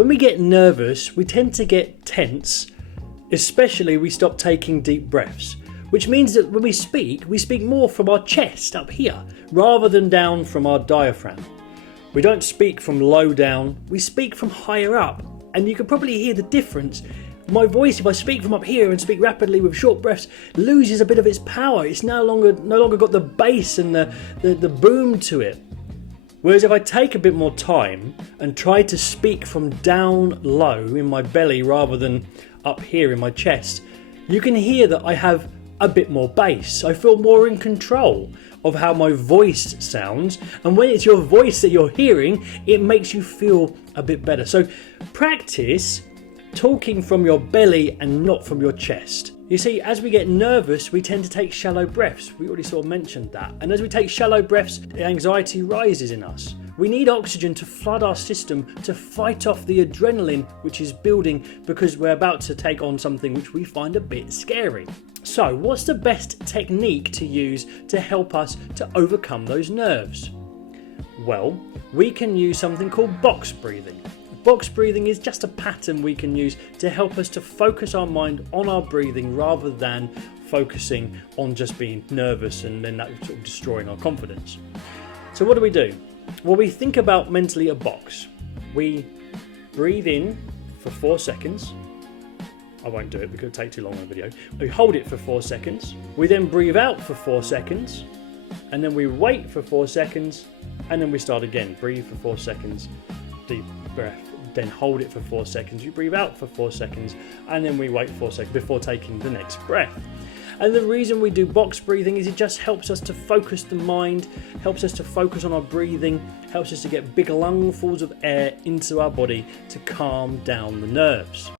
When we get nervous, we tend to get tense, especially we stop taking deep breaths, which means that when we speak more from our chest up here, rather than down from our diaphragm. We don't speak from low down, we speak from higher up, and you can probably hear the difference. My voice, if I speak from up here and speak rapidly with short breaths, loses a bit of its power. It's no longer got the bass and the boom to it. Whereas if I take a bit more time and try to speak from down low in my belly rather than up here in my chest, you can hear that I have a bit more bass. I feel more in control of how my voice sounds, and when it's your voice that you're hearing, it makes you feel a bit better. So practice talking from your belly and not from your chest. You see, as we get nervous, we tend to take shallow breaths. We already sort of mentioned that. And as we take shallow breaths, the anxiety rises in us. We need oxygen to flood our system to fight off the adrenaline which is building because we're about to take on something which we find a bit scary. So, what's the best technique to use to help us to overcome those nerves? Well, we can use something called box breathing. Box breathing is just a pattern we can use to help us to focus our mind on our breathing rather than focusing on just being nervous and then that sort of destroying our confidence. So what do? Well, we think about mentally a box. We breathe in for 4 seconds. I won't do it because it would take too long on a video. We hold it for 4 seconds. We then breathe out for 4 seconds. And then we wait for 4 seconds. And then we start again. Breathe for 4 seconds. Deep breath. Then hold it for 4 seconds. You breathe out for 4 seconds. And then we wait 4 seconds before taking the next breath. And the reason we do box breathing is it just helps us to focus the mind, helps us to focus on our breathing, helps us to get big lungfuls of air into our body to calm down the nerves.